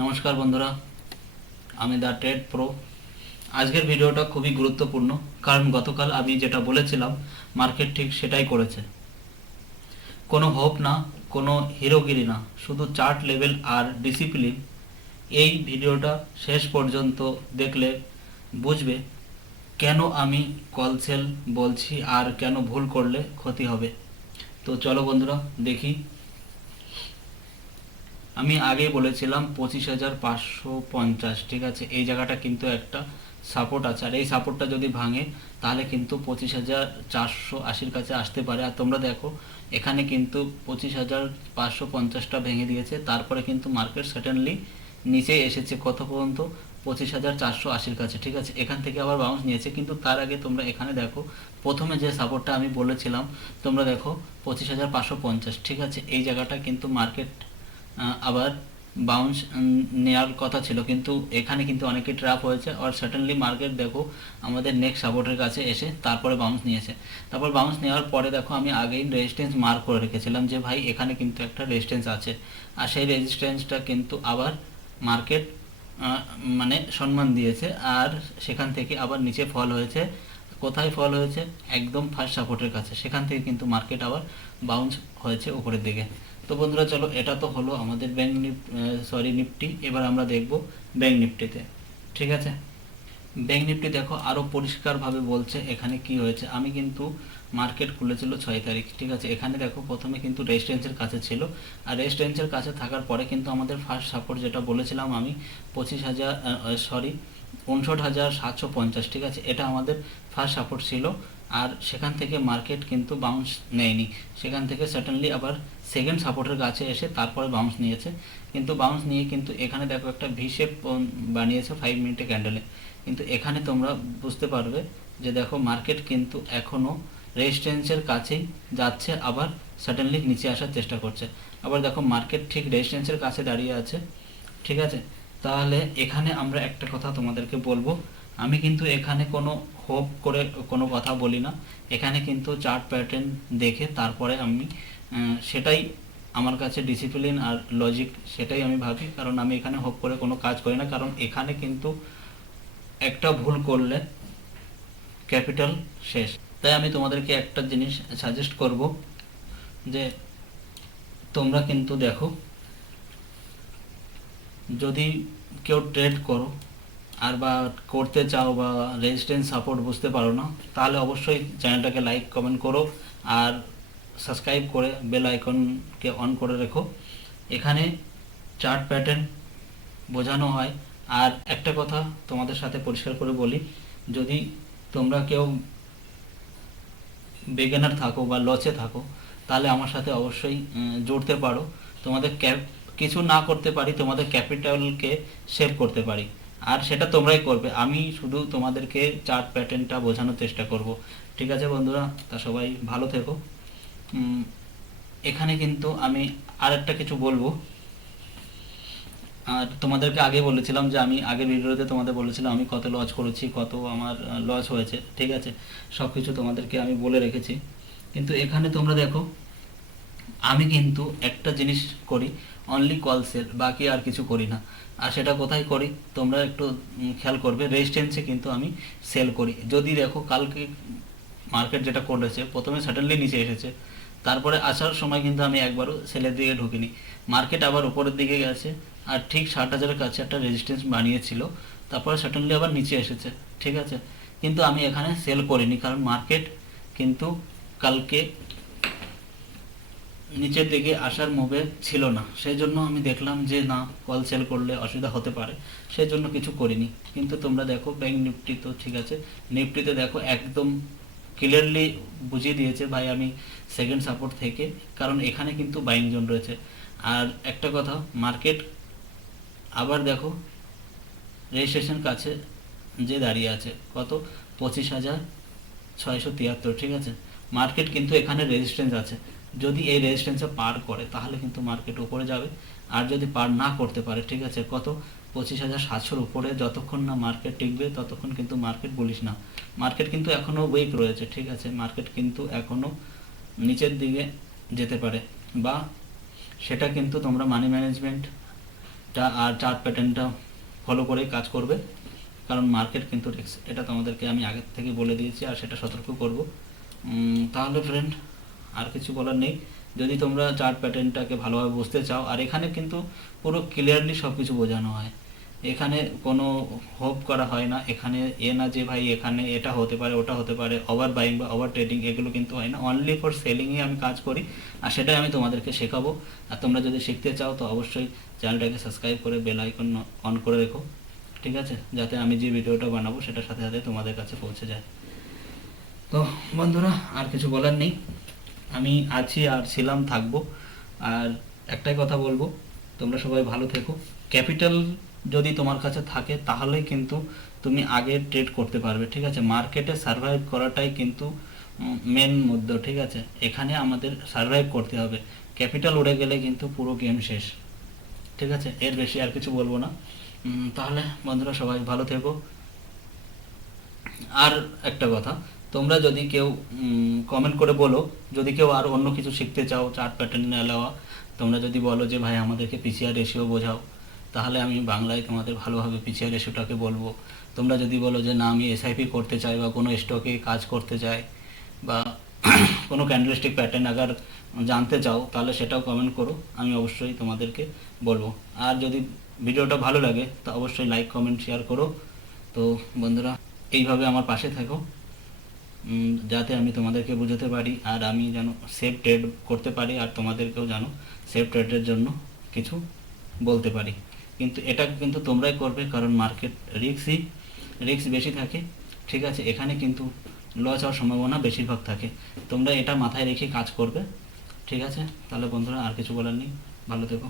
নমস্কার বন্ধুরা, আমি দ্য ট্রেড প্রো। আজকের ভিডিওটা খুবই গুরুত্বপূর্ণ, কারণ গতকাল আমি যেটা বলেছিলাম মার্কেট ঠিক সেটাই করেছে। কোনো হোপ না, কোনো হিরোগিরি না, শুধু চার্ট লেভেল আর ডিসিপ্লিন। এই ভিডিওটা শেষ পর্যন্ত দেখলে বুঝবে কেন আমি কল সেল বলছি আর কেন ভুল করলে ক্ষতি হবে। তো চলো বন্ধুরা দেখি। আমি আগেই বলেছিলাম 25,550, ঠিক আছে। এই জায়গাটা কিন্তু একটা সাপোর্ট আছে, আর এই সাপোর্টটা যদি ভাঙে তাহলে কিন্তু 25,480-র কাছে আসতে পারে। আর তোমরা দেখো এখানে কিন্তু 25,550টা ভেঙে দিয়েছে, তারপরে কিন্তু মার্কেট সাডেনলি নিচে এসেছে কত পর্যন্ত, 25,480-র কাছে, ঠিক আছে। এখান থেকে আবার বাউন্স নিয়েছে, কিন্তু তার আগে তোমরা এখানে দেখো প্রথমে যে সাপোর্টটা আমি বলেছিলাম, তোমরা দেখো 25,550, ঠিক আছে। এই জায়গাটা কিন্তু মার্কেট আবার বাউন্স নেওয়ার কথা ছিল, কিন্তু এখানে কিন্তু অনেকে ট্র্যাপ হয়েছে। আর সার্টেনলি মার্কেট দেখো আমাদের নেক্সট সাপোর্টের কাছে এসে তারপরে বাউন্স নিয়েছে। তারপর বাউন্স নেওয়ার পরে দেখো আমি আগেই রেজিস্ট্যান্স মার্ক করে রেখেছিলাম যে ভাই এখানে কিন্তু একটা রেজিস্ট্যান্স আছে, আর সেই রেজিস্ট্যান্সটা কিন্তু আবার মার্কেট মানে সম্মান দিয়েছে, আর সেখান থেকে আবার নিচে ফল হয়েছে। কোথায় ফল হয়েছে? একদম ফার্স্ট সাপোর্টের কাছে, সেখান থেকে কিন্তু মার্কেট আবার বাউন্স হয়েছে উপরের দিকে। তো বন্ধুরা চলো, এটা তো হলো আমাদের নিফটি। এবার আমরা দেখব ব্যাংক নিফটিতে, ঠিক আছে। ব্যাংক নিফটি দেখো আরও পরিষ্কারভাবে বলছে এখানে কি হয়েছে। আমি কিন্তু মার্কেট খুলেছিল 6 তারিখ, ঠিক আছে। এখানে দেখো প্রথমে কিন্তু রেজিস্ট্যান্সের কাছে ছিল, আর রেজিস্ট্যান্সের কাছে থাকার পরে কিন্তু আমাদের ফার্স্ট সাপোর্ট যেটা বলেছিলাম আমি 59,750, ঠিক আছে। এটা আমাদের ফার্স্ট সাপোর্ট ছিল, আর সেখান থেকে মার্কেট কিন্তু বাউন্স নেয়নি। সেখান থেকে সাডেনলি আবার সেকেন্ড সাপোর্টের কাছে এসে তারপরে বাউন্স নিয়েছে, কিন্তু বাউন্স নিয়ে কিন্তু এখানে দেখো একটা ভি শেপ বানিয়েছে 5 মিনিটে ক্যান্ডেলে। কিন্তু এখানে তোমরা বুঝতে পারবে যে দেখো মার্কেট কিন্তু এখনও রেজিস্ট্যান্সের কাছেই যাচ্ছে, আবার সাডেনলি নিচে আসার চেষ্টা করছে। আবার দেখো মার্কেট ঠিক রেজিস্ট্যান্সের কাছে দাঁড়িয়ে আছে, ঠিক আছে। তাহলে এখানে আমরা একটা কথা তোমাদেরকে বলবো, আমি কিন্তু এখানে কোনো হোপ করে কোনো কথা বলি না। এখানে কিন্তু চার্ট প্যাটার্ন দেখে তারপরে আমি সেটাই আমার কাছে ডিসিপ্লিন আর লজিক, সেটাই আমি ভাবি। কারণ আমি এখানে হোপ করে কোনো কাজ করি না, কারণ এখানে কিন্তু একটা ভুল করলে ক্যাপিটাল শেষ। তাই আমি তোমাদেরকে একটা জিনিস সাজেস্ট করব, যে তোমরা কিন্তু দেখো যদি কেউ ট্রেড করো আর বা করতে চাও বা রেজিস্ট্যান্স সাপোর্ট বুঝতে পারো না, তাহলে অবশ্যই চ্যানেলটাকে লাইক কমেন্ট করো আর সাবস্ক্রাইব করে বেল আইকনকে অন করে রেখো। এখানে চার্ট প্যাটার্ন বোঝানো হয়। আর একটা কথা তোমাদের সাথে পরিষ্কার করে বলি, যদি তোমরা কেউ বিগিনার থাকো বা লসে থাকো, তাহলে আমার সাথে অবশ্যই জুড়তে পারো। তোমাদের কিছু না করতে পারি, তোমাদের ক্যাপিটালকে সেভ করতে পারি, আর সেটা তোমরাই করবে। আমি শুধু তোমাদেরকে চার্ট প্যাটার্নটা বোঝানোর চেষ্টা করব, ঠিক আছে বন্ধুরা। তা সবাই ভালো থেকো। এখানে কিন্তু আমি আর একটা কিছু বলবো। আর তোমাদেরকে আগে বলেছিলাম যে আমি আগের ভিডিওতে তোমাদের বলেছিলাম আমি কত লস করেছি, কত আমার লস হয়েছে, ঠিক আছে। সব কিছু তোমাদেরকে আমি বলে রেখেছি। কিন্তু এখানে তোমরা দেখো আমি কিন্তু একটা জিনিস করি, অনলি কল সেল, বাকি আর কিছু করি না। আর সেটা কোথায় করি তোমরা একটু খেয়াল করবে, রেজিস্ট্যান্সে কিন্তু আমি সেল করি। যদি দেখো কালকে মার্কেট যেটা করেছে, প্রথমে সাডেনলি নিচে এসেছে, তারপরে আসার সময় কিন্তু আমি একবারও সেলের দিকে ঢুকিনি। মার্কেট আবার উপরের দিকে গেছে, আর ঠিক 60,000-এর কাছে একটা রেজিস্ট্যান্স বানিয়েছিল, তারপরে সাডেনলি আবার নিচে এসেছে, ঠিক আছে। কিন্তু আমি এখানে সেল করিনি, কারণ মার্কেট কিন্তু কালকে নিচের দিকে আসার মুভে ছিল না। সেই জন্য আমি দেখলাম যে না, কল সেল করলে অসুবিধা হতে পারে, সেই জন্য কিছু করিনি। কিন্তু তোমরা দেখো ব্যাংক নিফটি তো ঠিক আছে, নিফটিতে দেখো একদম ক্লিয়ারলি বুঝিয়ে দিয়েছে ভাই আমি সেকেন্ড সাপোর্ট থেকে, কারণ এখানে কিন্তু বাইং জোন রয়েছে। আর একটা কথা, মার্কেট আবার দেখো রেজিস্ট্রেশন কাছে যে দাঁড়িয়ে আছে কত, 25,673, ঠিক আছে। মার্কেট কিন্তু এখানে রেজিস্ট্যান্স আছে, যদি এই রেজিস্ট্যান্সে পার করে তাহলে কিন্তু মার্কেট উপরে যাবে। আর যদি পার না করতে পারে, ঠিক আছে, কত, 25,700-র উপরে যতক্ষণ না মার্কেট টিকবে ততক্ষণ কিন্তু মার্কেট বলিস না। মার্কেট কিন্তু এখনও উইক রয়েছে, ঠিক আছে। মার্কেট কিন্তু এখনও নিচের দিকে যেতে পারে, বা সেটা কিন্তু তোমরা মানি ম্যানেজমেন্ট আর চার্ট প্যাটার্নটা ফলো করেই কাজ করবে, কারণ মার্কেট কিন্তু রিস্ক, এটা তোমাদেরকে আমি আগের থেকে বলে দিয়েছি আর সেটা সতর্ক করব। তাহলে ফ্রেন্ড আর কিছু বলার নেই। যদি তোমরা চার্ট প্যাটার্নটাকে ভালোভাবে বুঝতে চাও, আর এখানে কিন্তু পুরো ক্লিয়ারলি সব কিছু বোঝানো হয়, এখানে কোনো হোপ করা হয় না, এখানে না যে ভাই এখানে এটা হতে পারে ওটা হতে পারে, ওভার বাইং বা ওভার ট্রেডিং এগুলো কিন্তু হয় না। অনলি ফর সেলিংয়ে আমি কাজ করি আর সেটাই আমি তোমাদেরকে শেখাবো। আর তোমরা যদি শিখতে চাও তো অবশ্যই চ্যানেলটাকে সাবস্ক্রাইব করে বেল আইকন অন করে রেখো, ঠিক আছে, যাতে আমি যে ভিডিওটা বানাবো সেটার সাথে সাথে তোমাদের কাছে পৌঁছে যায়। তো বন্ধুরা আর কিছু বলার নেই, আমি আছি আর ছিলাম, থাকবো। আর একটাই কথা বলবো, তোমরা সবাই ভালো থেকো। ক্যাপিটাল যদি তোমার কাছে থাকে তাহলেই কিন্তু তুমি আগে ট্রেড করতে পারবে, ঠিক আছে। মার্কেটে সার্ভাইভ করাটাই কিন্তু মেন মুদ্রা, ঠিক আছে। এখানে আমাদের সার্ভাইভ করতে হবে, ক্যাপিটাল উড়ে গেলে কিন্তু পুরো গেম শেষ, ঠিক আছে। এর বেশি আর কিছু বলবো না। তাহলে বন্ধুরা সবাই ভালো থেকো। আর একটা কথা, তোমরা যদি কেউ কমেন্ট করে বলো, যদি কেউ আর অন্য কিছু শিখতে চাও চার্ট প্যাটার্ন এলাওয়া, তোমরা যদি বলো যে ভাই আমাদেরকে পিসিআর রেশিও বোঝাও, তাহলে আমি বাংলায় তোমাদের ভালোভাবে পিসিআর রেশিওটাকে বলবো। তোমরা যদি বলো যে না আমি এসআইপি করতে চাই বা কোনো স্টকে কাজ করতে চাই বা কোনো ক্যান্ডেলস্টিক প্যাটার্ন আগার জানতে চাও, তাহলে সেটাও কমেন্ট করো, আমি অবশ্যই তোমাদেরকে বলবো। আর যদি ভিডিওটা ভালো লাগে তো অবশ্যই লাইক কমেন্ট শেয়ার করো। তো বন্ধুরা এইভাবে আমার পাশে থাকো, যাতে আমি তোমাদেরকে বোঝাতে পারি আর আমি যেন সেফ ট্রেড করতে পারি আর তোমাদেরকেও যেন সেফ ট্রেডের জন্য কিছু বলতে পারি। কিন্তু এটা কিন্তু তোমরাই করবে, কারণ মার্কেট রিস্ক বেশি থাকে, ঠিক আছে। এখানে কিন্তু লস হওয়ার সম্ভাবনা বেশিরভাগ থাকে, তোমরা এটা মাথায় রেখে কাজ করবে, ঠিক আছে। তাহলে বন্ধুরা আর কিছু বলার নেই, ভালো থেকো।